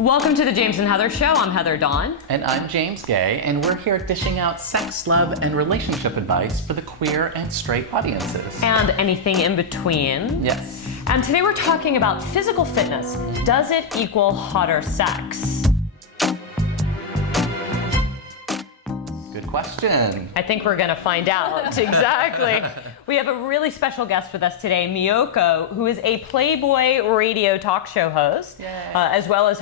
Welcome to the James and Heather Show. I'm Heather Dawn. And I'm James Guay, and we're here dishing out sex, love, and relationship advice for the queer and straight audiences. And anything in between. Yes. And today we're talking about physical fitness. Does it equal hotter sex? Good question. I think we're gonna find out. Exactly. We have a really special guest with us today, Miyoko, who is a Playboy radio talk show host, as well as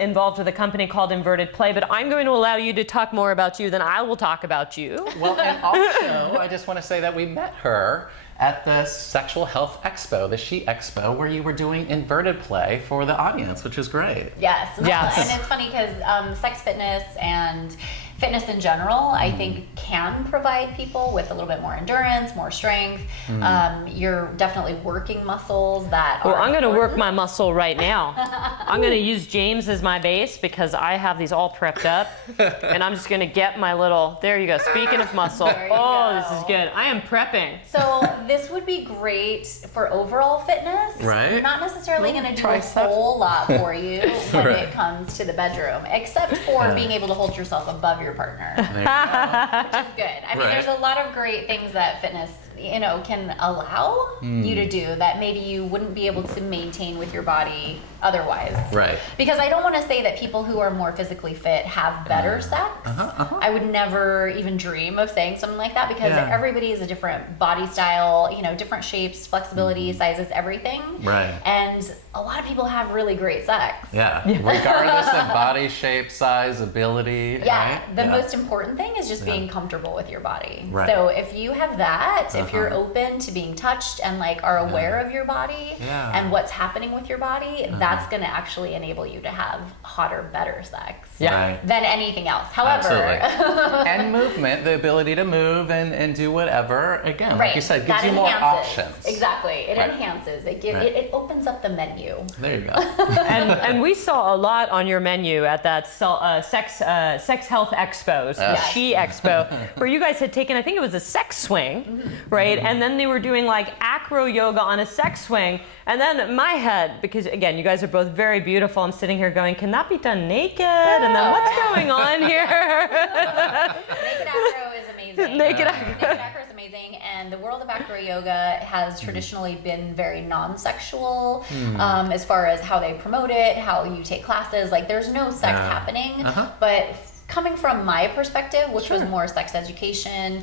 involved with a company called Inverted Play. But I'm going to allow you to talk more about you than I will talk about you. Well, and also, I just want to say that we met her at the Sexual Health Expo, the She Expo, where you were doing inverted play for the audience, which was great. Yes. Yes. And it's funny because sex fitness and fitness in general, I think, can provide people with a little bit more endurance, more strength. You're definitely working muscles that are I'm going to work my muscle right now. I'm going to use James as my base because I have these all prepped up. And I'm just going to get my little, there you go. Speaking of muscle. Oh, this is good. I am prepping. So this would be great for overall fitness. Right. Not necessarily going to do triceps. a whole lot for you when Right. it comes to the bedroom, except for being able to hold yourself above your partner. There you go. Which is good. I mean, Right. there's a lot of great things that fitness, can allow you to do that maybe you wouldn't be able to maintain with your body otherwise. Right. Because I don't want to say that people who are more physically fit have better sex. I would never even dream of saying something like that because everybody is a different body style, different shapes, flexibility, sizes, everything. Right. And a lot of people have really great sex. Yeah. Regardless of body shape, size, ability. Yeah, right? the most important thing is just being comfortable with your body. Right. So if you have that, if you're open to being touched and are aware of your body and what's happening with your body, that's going to actually enable you to have hotter, better sex Right. than anything else. However, Absolutely. And movement, the ability to move and do whatever, again, like you said, gives that you more enhances. options. Exactly, it Right. enhances. It Right. opens up the menu. There you go. And we saw a lot on your menu at that Sex Health Expo, the She Expo, where you guys had taken, I think it was a sex swing, right? And then they were doing AcroYoga on a sex swing. And then my head, because again, you guys are both very beautiful, I'm sitting here going, can that be done naked? And then what's going on here? Naked Acro is amazing. Naked Acro is amazing, and the world of AcroYoga has traditionally been very non-sexual as far as how they promote it, how you take classes. There's no sex happening, but coming from my perspective, which was more sex education,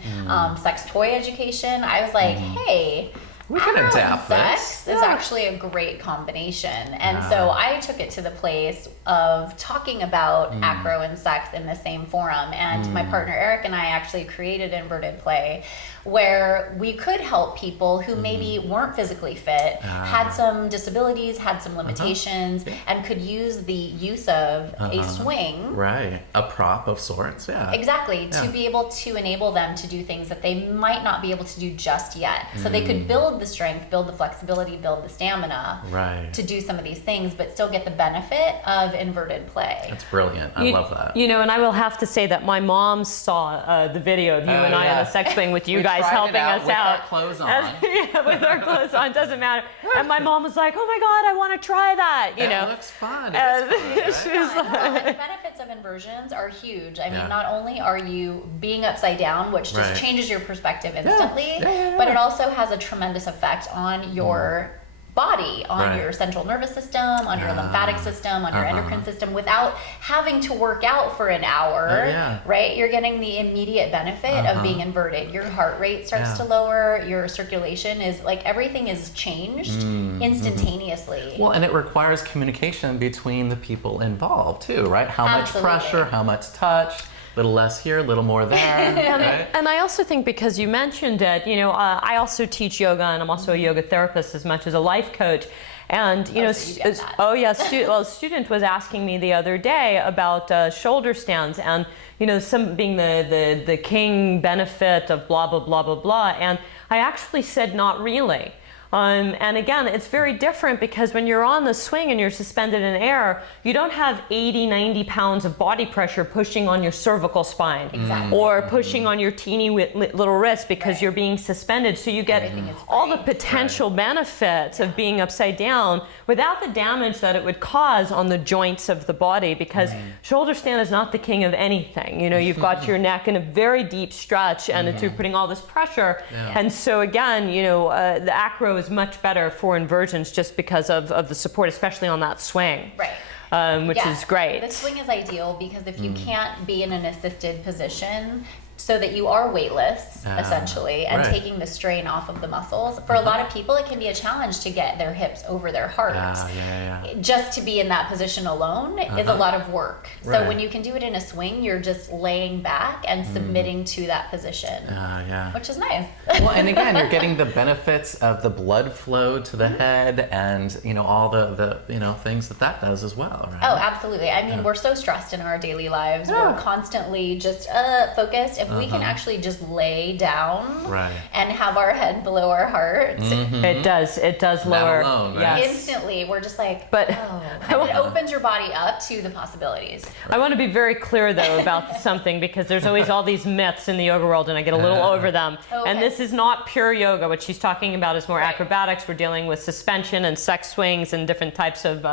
sex toy education, I was like, hey, We can acro and adapt sex this. is actually a great combination. And so I took it to the place of talking about acro and sex in the same forum. And my partner Eric and I actually created Inverted Play, where we could help people who maybe weren't physically fit, had some disabilities, had some limitations, and could use the use of a swing. Right. A prop of sorts, yeah. Exactly, to be able to enable them to do things that they might not be able to do just yet. So they could build the strength, build the flexibility, build the stamina to do some of these things, but still get the benefit of inverted play. That's brilliant. I love that. And I will have to say that my mom saw the video of you and I on the sex swing with you guys helping us with out. our clothes on. With our clothes on, doesn't matter. And my mom was like, oh my God, I want to try that, It looks fun. And It's fun, right? she was And the benefits of inversions are huge. I mean, not only are you being upside down, which just changes your perspective instantly, but it also has a tremendous effect on your body, on your central nervous system, on your lymphatic system, on your endocrine system, without having to work out for an hour, right? You're getting the immediate benefit of being inverted. Your heart rate starts to lower, your circulation is everything is changed instantaneously. Well, and it requires communication between the people involved too, right? How much pressure, how much touch, a little less here, a little more there. Right? And I also think, because you mentioned it, I also teach yoga, and I'm also a yoga therapist as much as a life coach. And a student was asking me the other day about shoulder stands, and some being the king benefit of blah blah blah blah blah. And I actually said not really. And again, it's very different because when you're on the swing and you're suspended in air, you don't have 80, 90 pounds of body pressure pushing on your cervical spine or pushing on your teeny little wrist because you're being suspended. So you get all the potential benefits of being upside down without the damage that it would cause on the joints of the body, because shoulder stand is not the king of anything. You know, you've got your neck in a very deep stretch and it's putting all this pressure. And so again, you know, the acro is much better for inversions just because of the support, especially on that swing. Which is great. The swing is ideal because if you can't be in an assisted position so that you are weightless, essentially, and taking the strain off of the muscles. For a lot of people, it can be a challenge to get their hips over their heart. Just to be in that position alone is a lot of work. So when you can do it in a swing, you're just laying back and submitting to that position, which is nice. Well, and again, you're getting the benefits of the blood flow to the head and, you know, all the you know, things that does as well, right? Oh, absolutely. I mean, we're so stressed in our daily lives. We're constantly just focused. If we can actually just lay down and have our head below our heart, it does lower. Alone, right? Instantly, we're just like, and it opens your body up to the possibilities. I want to be very clear though about something, because there's always all these myths in the yoga world and I get a little over them. And this is not pure yoga. What she's talking about is more acrobatics. We're dealing with suspension and sex swings and different types of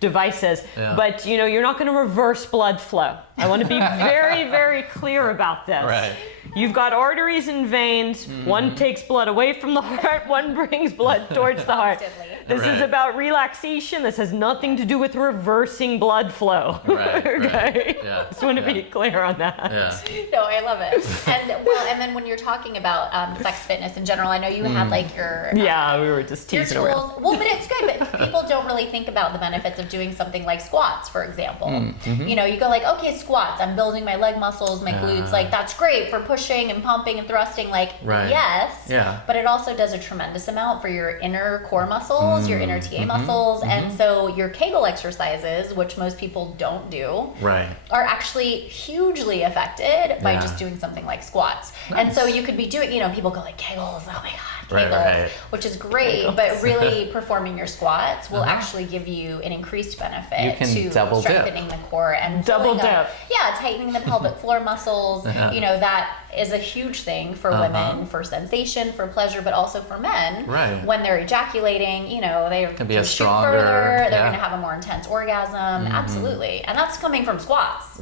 devices. But you know, you're not going to reverse blood flow. I want to be very, very clear about this. You've got arteries and veins. One takes blood away from the heart, one brings blood towards the heart. This is about relaxation. This has nothing to do with reversing blood flow. Okay? Just want to be clear on that. No, I love it. And then when you're talking about sex fitness in general, I know you had like your we were just teasing around. Well, but it's good. But people don't really think about the benefits of doing something like squats, for example. You know, you go like, okay, squats. I'm building my leg muscles, my glutes. Like that's great for pushing and pumping and thrusting. Like yes, but it also does a tremendous amount for your inner core muscles, your inner TA muscles, and so your Kegel exercises, which most people don't do, are actually hugely affected by just doing something like squats. And so you could be doing, you know, people go like Kegels, oh my god, Kegels, which is great, but really performing your squats will actually give you an increased benefit to strengthening the core and tightening the pelvic floor muscles. You know, that is a huge thing for women, for sensation, for pleasure, but also for men. When they're ejaculating, you know, they can be a shoot stronger, further, they're going to have a more intense orgasm. Absolutely. And that's coming from squats.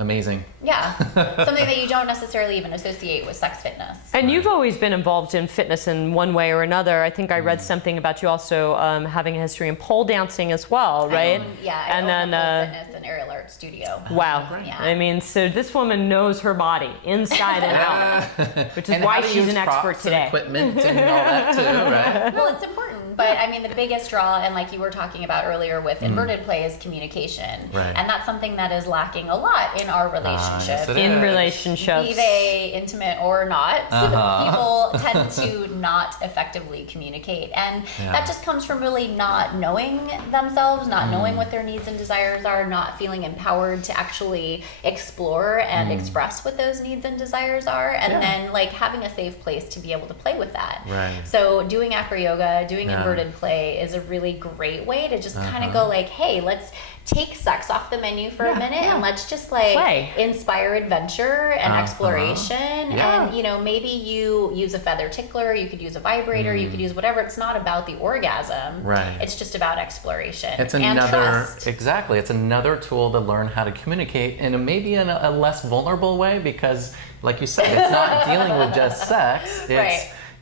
Amazing. Something that you don't necessarily even associate with sex fitness. And you've always been involved in fitness in one way or another. I think I read something about you also having a history in pole dancing as well, right? I own a pole fitness and aerial art studio. Wow. I mean, so this woman knows her body inside and out, which is why she's an expert today. Equipment and all that too, right? Well, it's important. But I mean, the biggest draw, and like you were talking about earlier with inverted play, is communication. And that's something that is lacking a lot in our relationships. Be they intimate or not, people tend to not effectively communicate. And that just comes from really not knowing themselves, not knowing what their needs and desires are, not feeling empowered to actually explore and express what those needs and desires are, and then like having a safe place to be able to play with that. So doing AcroYoga, doing inverted play is a really great way to just kind of go like, hey, let's take sex off the menu for a minute and let's just like inspire adventure and exploration. And you know, maybe you use a feather tickler, you could use a vibrator, you could use whatever. It's not about the orgasm. It's just about exploration. It's another it's another tool to learn how to communicate in maybe in a less vulnerable way, because like you said, it's not dealing with just sex.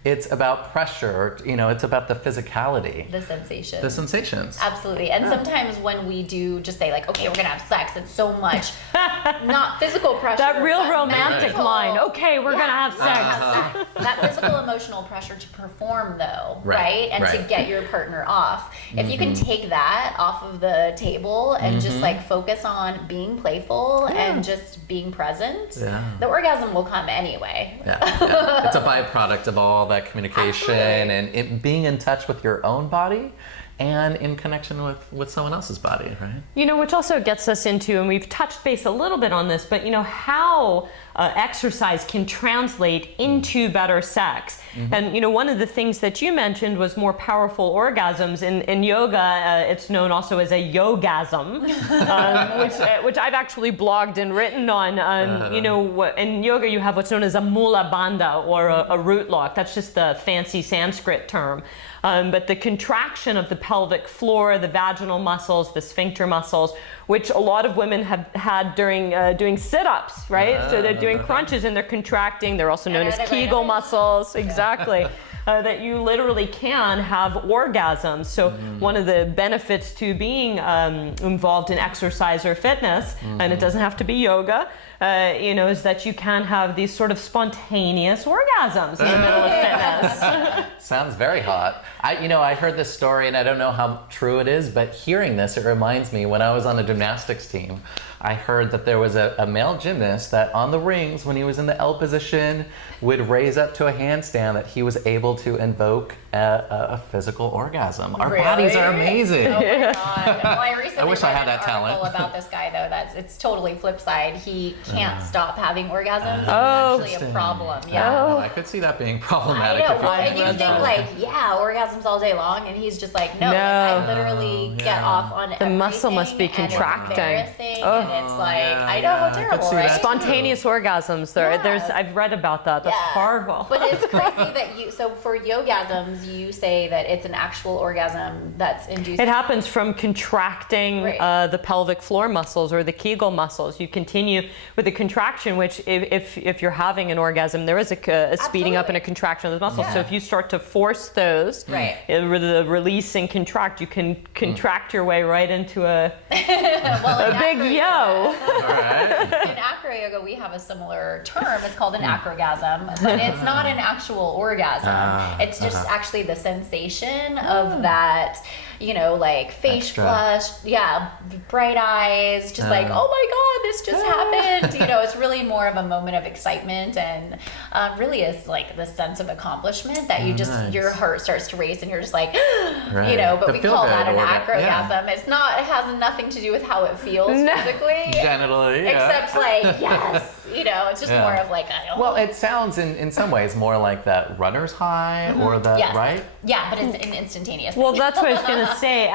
It's about pressure, you know, it's about the physicality. The sensations. The sensations. Absolutely. And sometimes when we do just say like, okay, we're going to have sex, it's so much not physical pressure. That real romantic line. Okay, we're going to have sex. That physical emotional pressure to perform though, right? And to get your partner off. If you can take that off of the table and just like focus on being playful and just being present, the orgasm will come anyway. It's a byproduct of all that communication and it being in touch with your own body and in connection with someone else's body, right? You know, which also gets us into, and we've touched base a little bit on this, but you know, how exercise can translate into better sex. And one of the things that you mentioned was more powerful orgasms. In yoga, it's known also as a yogasm, which I've actually blogged and written on. In yoga, you have what's known as a mula bandha, or a root lock. That's just the fancy Sanskrit term. But the contraction of the pelvic floor, the vaginal muscles, the sphincter muscles, which a lot of women have had during doing sit-ups, right? So they're doing crunches and they're contracting. They're also known as Kegel muscles, exactly. That you literally can have orgasms. So one of the benefits to being involved in exercise or fitness, and it doesn't have to be yoga, is that you can have these sort of spontaneous orgasms in the middle of fitness. Sounds very hot. I heard this story, and I don't know how true it is, but hearing this, it reminds me when I was on the gymnastics team, I heard that there was a male gymnast that on the rings, when he was in the L position, would raise up to a handstand that he was able to invoke a physical orgasm. Our bodies are amazing. Oh my God. Well, I recently wish I had that talent. about this guy though. It's totally flip side. He can't stop having orgasms. It's actually a problem. Yeah. I could see that being problematic. I know. Well, and you think orgasms all day long, and he's just like, no. I literally get off on the muscle must be contracting. And it's I know how terrible, right? Spontaneous orgasms. I've read about that. That's horrible. But it's crazy that so for yogasms, you say that it's an actual orgasm that's induced. It happens from contracting the pelvic floor muscles or the Kegel muscles. You continue with the contraction, which if you're having an orgasm, there is a speeding up and a contraction of the muscles. So if you start to force those, the release and contract, you can contract your way right into a big yo. In AcroYoga, we have a similar term. It's called an acrogasm, but it's not an actual orgasm. It's just actually the sensation of that, face flush, bright eyes, just like, oh my God, this just happened. It's really more of a moment of excitement, and really is like the sense of accomplishment that you just, your heart starts to race and you're just like, but we call that an acrogasm. It has nothing to do with how it feels physically. Genitally, except yes, it's just more of like well, it sounds in some ways more like that runner's high or that, right? Yeah, but it's an instantaneous. Well, that's what I was going to say.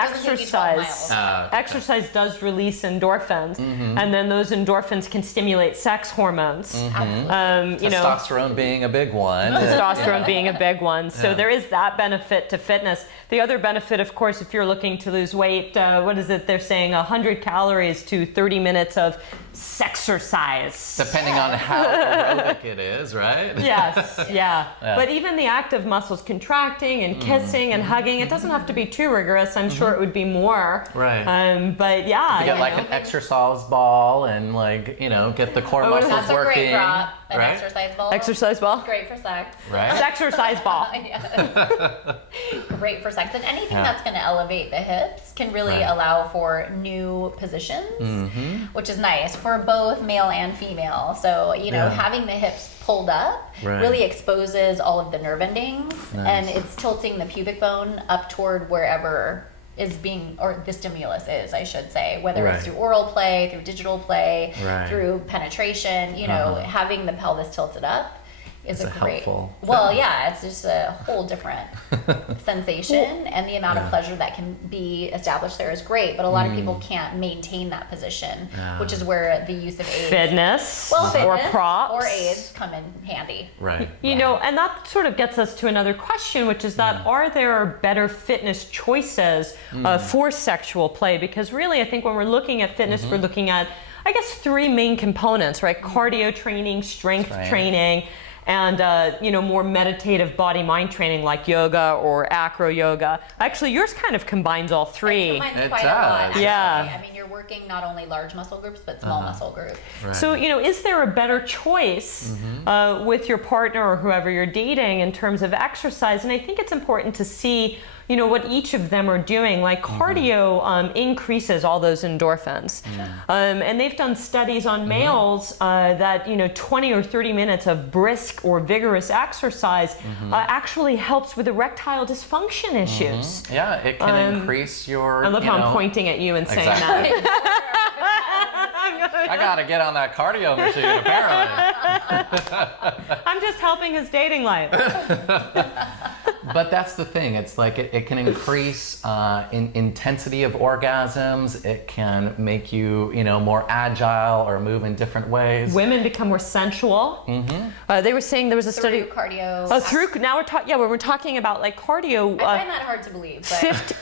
Exercise does release endorphins, and then those endorphins can stimulate sex hormones. Testosterone being a big one. Testosterone being a big one. So there is that benefit to fitness. The other benefit, of course, if you're looking to lose weight, what is it they're saying? 100 calories to 30 minutes of sexercise. Depending on how aerobic it is, right? Yes, But even the act of muscles contracting and kissing and hugging, it doesn't have to be too rigorous. I'm sure it would be more. Right. But yeah. You get like an exercise ball and get the core muscles that's working. That's a great prop. An exercise ball. Exercise ball. It's great for sex. Right. Sexercise ball. Great for sex. And anything that's going to elevate the hips can really allow for new positions, which is nice for both male and female. So, having the hips pulled up really exposes all of the nerve endings, and it's tilting the pubic bone up toward wherever is being, or the stimulus is, I should say, whether it's through oral play, through digital play, through penetration, having the pelvis tilted up is a great, helpful. Well, it's just a whole different sensation, and the amount of pleasure that can be established there is great, but a lot of people can't maintain that position, which is where the use of aids, fitness or props or aids come in handy. Right. And that sort of gets us to another question, which is that are there better fitness choices for sexual play? Because really, I think when we're looking at fitness, we're looking at, I guess, three main components, right? Cardio training, strength training, and more meditative body-mind training like yoga or acro-yoga. Actually, yours kind of combines all three. It combines quite a lot, actually. Yeah. I mean, you're working not only large muscle groups, but small muscle groups. Right. So, is there a better choice with your partner or whoever you're dating in terms of exercise? And I think it's important to see what each of them are doing. Like cardio increases all those endorphins. And they've done studies on males that, 20 or 30 minutes of brisk or vigorous exercise actually helps with erectile dysfunction issues. Yeah, it can increase your, I love how I'm pointing at you and saying that. I gotta get on that cardio machine, apparently. I'm just helping his dating life. But that's the thing. It's like it can increase intensity of orgasms. It can make you, more agile or move in different ways. Women become more sensual. They were saying there was a study. Through cardio. Now we're talking. Yeah, when we're talking about like cardio. I find that hard to believe. But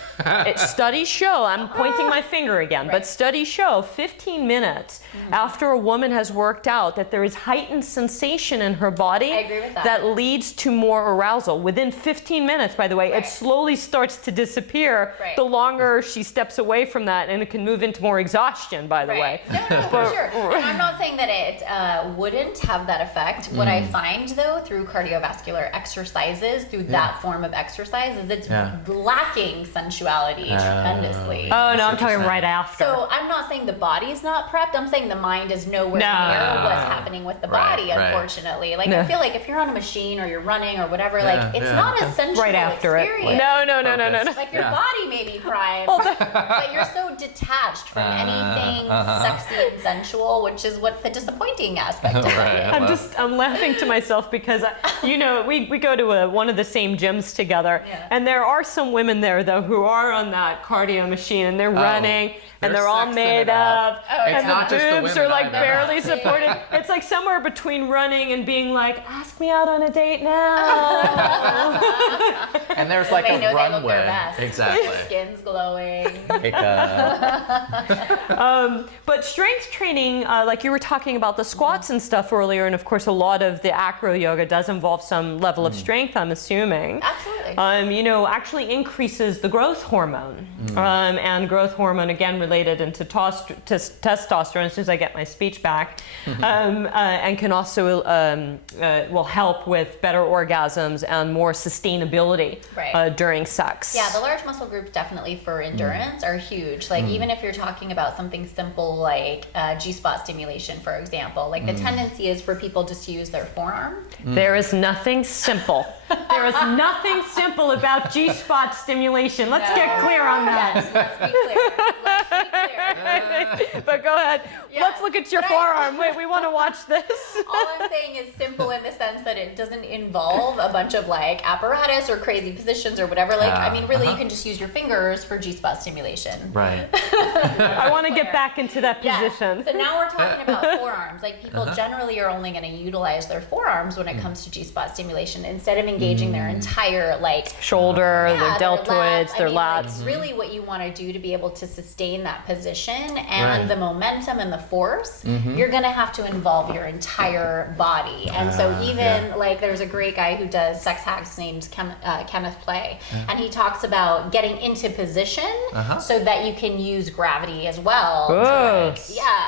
Studies show. I'm pointing my finger again, but studies show 15 minutes after a woman has worked out that there is heightened sensation in her body. I agree with that. That leads to more arousal. Within 15 minutes, by the way, it slowly starts to disappear the longer she steps away from that, and it can move into more exhaustion, by the way. No, for sure. And I'm not saying that it wouldn't have that effect. What I find, though, through cardiovascular exercises, through that form of exercise, is it's lacking sensuality tremendously. Oh, no, I'm talking right after. So I'm not saying the body's not prepped. I'm saying the mind is nowhere near what's happening with the body, unfortunately. Like, I feel like if you're on a machine or you're running or whatever, like, it's not a sensual right after experience. No. Like, your body may be primed, but you're so detached from anything sexy and sensual, which is what the disappointing aspect of it is. I'm laughing to myself because, we go to one of the same gyms together, and there are some women there, though, who are on that cardio machine, and they're running, and they're all made up, and the boobs are like barely supported. It's like somewhere between running and being like, ask me out on a date now. And there's like a runway. They look their best. Exactly. Skin's glowing. But strength training, like you were talking about the squats and stuff earlier, and of course a lot of the AcroYoga does involve some level of strength, I'm assuming. Absolutely. Actually increases the growth hormone. And growth hormone, again, related into testosterone, as soon as I get my speech back, and can also will help with better orgasms and more sustainability during sex. Yeah, the large muscle groups definitely for endurance are huge. Like even if you're talking about something simple like G-spot stimulation, for example, like the tendency is for people just to use their forearm. There is nothing simple. There is nothing simple about G-spot stimulation. Let's get clear on that. Yes, let's be clear. But go ahead. Yeah. Let's look at your forearm. Wait, we want to watch this. All I'm saying is simple in the sense that it doesn't involve a bunch of like apparatus or crazy positions or whatever. Like, I mean, really, you can just use your fingers for G-spot stimulation. Right. I want to get back into that position. So now we're talking about forearms. Like people generally are only going to utilize their forearms when it comes to G-spot stimulation instead of engaging their entire like shoulder, their deltoids, their lats. Like, really what you want to do to be able to sustain that position and the momentum and the force, you're going to have to involve your entire body. And so even like there's a great guy who does sex hacks named Kenneth Play, and he talks about getting into position so that you can use gravity as well.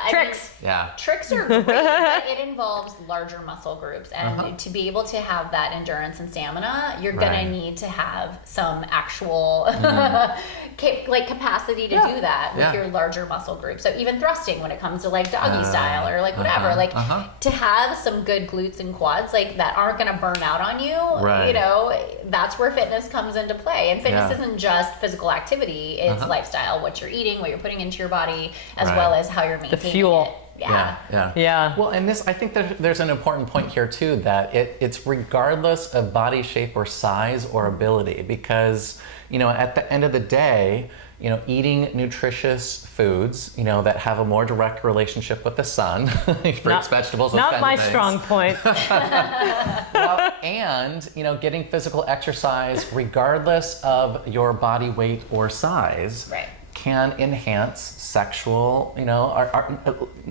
Tricks. Tricks are great, but it involves larger muscle groups, and to be able to have that endurance and stamina, you're gonna need to have some actual capacity to do that with your larger muscle groups. So even thrusting, when it comes to like doggy style or like whatever, like to have some good glutes and quads like that aren't gonna burn out on you. You know, that's where fitness comes into play. And fitness isn't just physical activity; it's lifestyle, what you're eating, what you're putting into your body, as well as how you're maintaining the fuel. it. Yeah. Well, and this, I think there's an important point here too, that it's regardless of body shape or size or ability, because at the end of the day, eating nutritious foods, that have a more direct relationship with the sun, fruits, vegetables, those not kinds my of things. strong point. Well, and getting physical exercise, regardless of your body weight or size, can enhance sexual,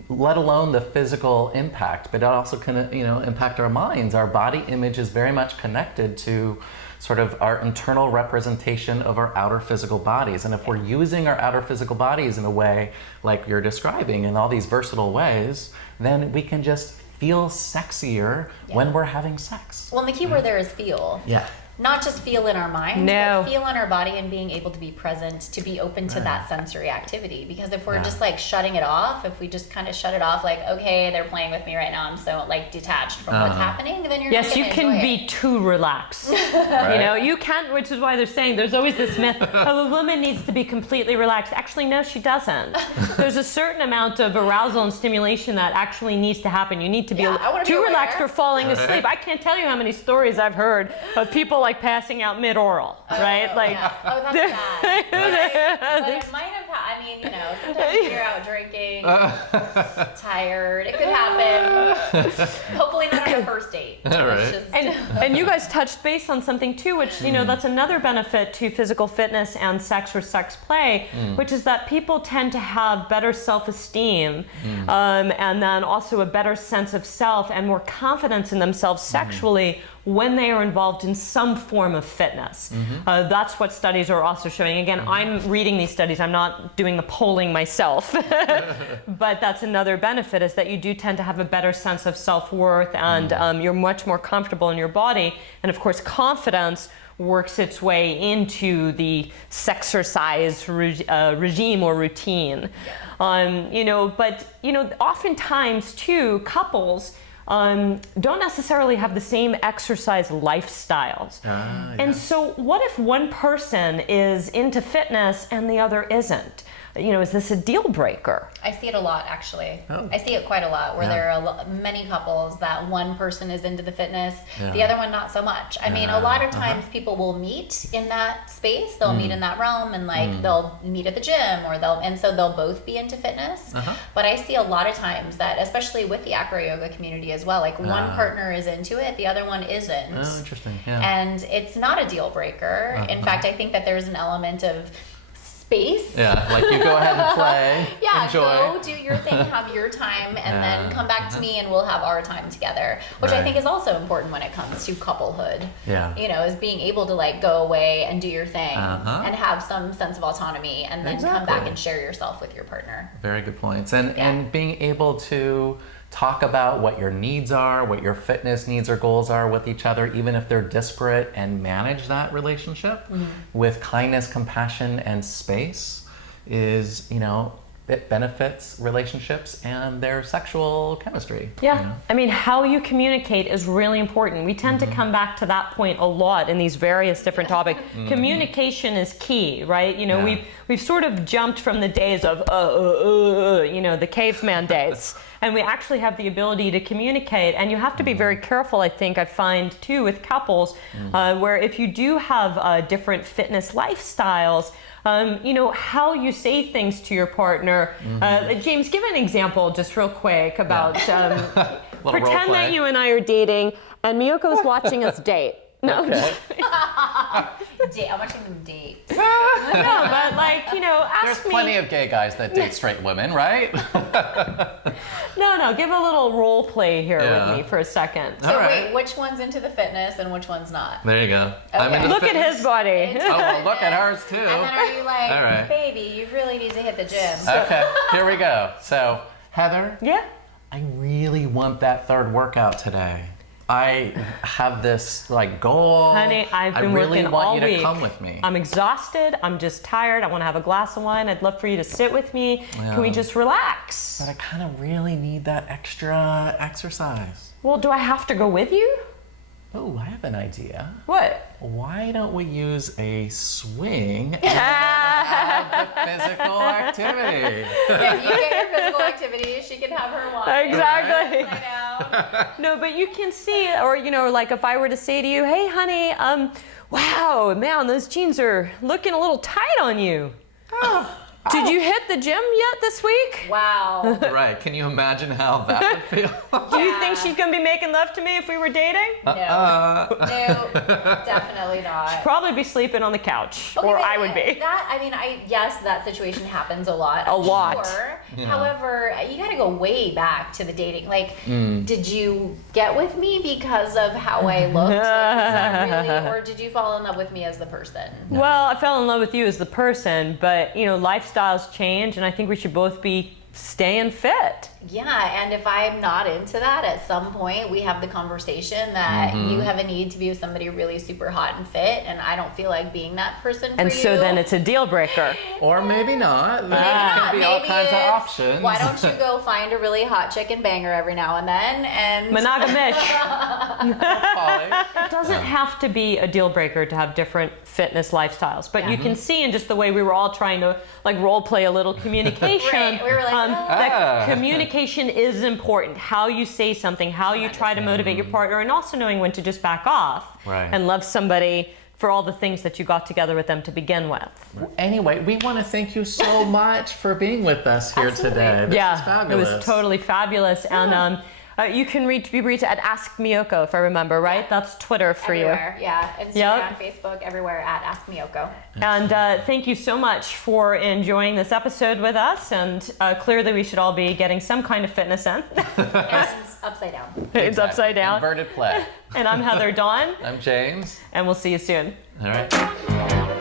let alone the physical impact, but it also can, impact our minds. Our body image is very much connected to sort of our internal representation of our outer physical bodies. And if we're using our outer physical bodies in a way like you're describing, in all these versatile ways, then we can just feel sexier when we're having sex. Well, and the key word there is feel. not just feel in our mind, No. but feel in our body and being able to be present, to be open to that sensory activity. Because if we're just like shutting it off, if we just kind of shut it off, like, okay, they're playing with me right now, I'm so like detached from what's happening, then you're not Yes, you gonna can enjoy be it. too relaxed. You know, you can't, which is why they're saying there's always this myth, oh, a woman needs to be completely relaxed. Actually, no, she doesn't. There's a certain amount of arousal and stimulation that actually needs to happen. You need to be too relaxed or falling asleep. I can't tell you how many stories I've heard of people like passing out mid-oral, right? Like, Oh, that's bad. But it might have, I mean, you know, sometimes you're out drinking, tired. It could happen. Hopefully not on a first date. Right. and you guys touched base on something too, which, you know, that's another benefit to physical fitness and sex or sex play, which is that people tend to have better self-esteem and then also a better sense of self and more confidence in themselves sexually when they are involved in some form of fitness. That's what studies are also showing. Again, I'm reading these studies, I'm not doing the polling myself, but that's another benefit, is that you do tend to have a better sense of self-worth and you're much more comfortable in your body. And of course, confidence works its way into the sexercise regime or routine. You know, but, you know, oftentimes too, couples don't necessarily have the same exercise lifestyles. And so what if one person is into fitness and the other isn't? You know, is this a deal breaker? I see it a lot, actually. I see it quite a lot, where there are many couples that one person is into the fitness, the other one not so much. I mean, a lot of times people will meet in that space, they'll meet in that realm, and like they'll meet at the gym, or so they'll both be into fitness. But I see a lot of times that, especially with the AcroYoga community as well, like one partner is into it, the other one isn't. Oh, interesting. Yeah. And it's not a deal breaker. In fact, I think that there's an element of space. Yeah, like you go ahead and play. Enjoy. Go do your thing, have your time, and then come back to me and we'll have our time together, which I think is also important when it comes to couplehood. You know, is being able to like go away and do your thing and have some sense of autonomy, and then come back and share yourself with your partner. Very good points. And being able to talk about what your needs are, what your fitness needs or goals are with each other, even if they're disparate, and manage that relationship with kindness, compassion, and space is, you know, it benefits relationships and their sexual chemistry. Yeah, you know? I mean, how you communicate is really important. We tend to come back to that point a lot in these various different topics. Communication is key, right? You know, we've sort of jumped from the days of, you know, the caveman days. And we actually have the ability to communicate, and you have to be very careful, I think, I find too, with couples, where if you do have different fitness lifestyles, you know, how you say things to your partner. James, give an example just real quick about, pretend that you and I are dating and Miyoko's watching us date. No, Okay. I'm watching them date. no, but like, you know, There's ask me. plenty of gay guys that date straight women, right? No, give a little role play here with me for a second. So wait, which one's into the fitness and which one's not? There you go. Okay. Look at his body. Oh, well, look at hers too. And then are you like, All right. baby, you really need to hit the gym? Okay, here we go. So, Heather, Yeah. I really want that third workout today. I have this like goal. Honey, I've been I really working want all you to week. come with me. I'm exhausted. I'm just tired. I want to have a glass of wine. I'd love for you to sit with me. Yeah. Can we just relax? But I kind of really need that extra exercise. Well, do I have to go with you? Oh, I have an idea. What? Why don't we use a swing and have the physical activity? If you get your physical activity, she can have her wine. Exactly. I know. No, but you can see, or you know, like if I were to say to you, "Hey, honey, wow, man, those jeans are looking a little tight on you. Did you hit the gym yet this week? Wow. Right, can you imagine how that would feel? Do you think she's gonna be making love to me if we were dating? No, definitely not. Probably be sleeping on the couch, Okay, or but I would be. That, I mean, yes, that situation happens a lot. A lot. Sure. However, you got to go way back to the dating. Like, did you get with me because of how I looked? Like, is that really, or did you fall in love with me as the person? Well, I fell in love with you as the person, but you know, lifestyles change, and I think we should both be staying fit. Yeah, and if I'm not into that, at some point we have the conversation that you have a need to be with somebody really super hot and fit, and I don't feel like being that person for And you. so then it's a deal breaker. Or maybe not. There Maybe can not. be all Maybe kinds of it's, options. why don't you go find a really hot chicken banger every now and then and Monogamish. Polly. It doesn't have to be a deal breaker to have different fitness lifestyles, but you can see in just the way we were all trying to like role play a little communication. Right. We were like, that communication is important. How you say something, how you try to motivate your partner, and also knowing when to just back off and love somebody for all the things that you got together with them to begin with. Anyway, we want to thank you so much for being with us here today. This is It fabulous. was totally fabulous. And you can be reached at Ask Miyoko, if I remember, right? That's Twitter for everywhere. Yeah, Instagram, Yep. Facebook, everywhere at Ask Miyoko. And thank you so much for enjoying this episode with us. And clearly we should all be getting some kind of fitness in. And upside down. It's upside down. Inverted play. And I'm Heather Dawn. I'm James. And we'll see you soon. All right.